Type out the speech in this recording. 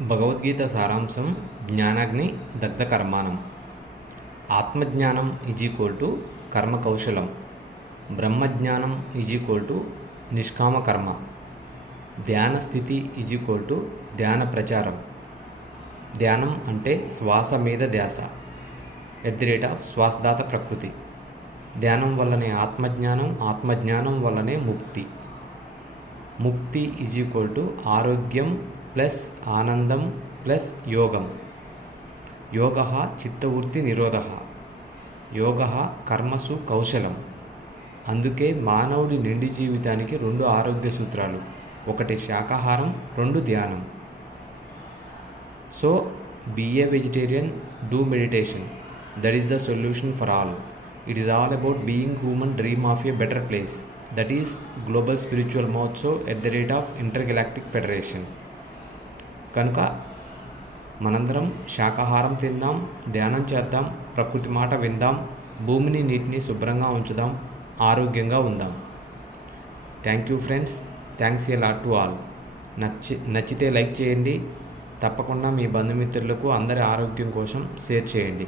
భగవద్గీత సారాంశం జ్ఞానాగ్ని దగ్ధకర్మాణం. ఆత్మజ్ఞానం కర్మ కౌశలం, బ్రహ్మజ్ఞానం నిష్కామ కర్మ, ధ్యాన స్థితి ధ్యాన ప్రచారం. ధ్యానం అంటే శ్వాస మీద ధ్యాస శ్వాసదాత ప్రకృతి. ధ్యానం వల్లనే ఆత్మజ్ఞానం, ఆత్మజ్ఞానం వల్లనే ముక్తి. ముక్తి ఆరోగ్యం ప్లస్ ఆనందం ప్లస్ యోగం. యోగ చిత్తవృత్తి నిరోధ, యోగ కర్మసు కౌశలం. అందుకే మానవుడి నిండి జీవితానికి 2 ఆరోగ్య సూత్రాలు: 1 శాకాహారం, 2 ధ్యానం. So be a vegetarian, do meditation. That is the solution for all. It is all about being human dream of a better place. That is global spiritual motto at the rate of Intergalactic Federation. కనుక మనందరం శాకాహారం తిందాం, ధ్యానం చేద్దాం, ప్రకృతి మాట విందాం, భూమిని నీటిని శుభ్రంగా ఉంచుదాం, ఆరోగ్యంగా ఉందాం. Thank you friends. Thanks a lot to all. నచ్చితే లైక్ చేయండి. తప్పకుండా మీ బంధుమిత్రులకు అందరి ఆరోగ్యం కోసం షేర్ చేయండి.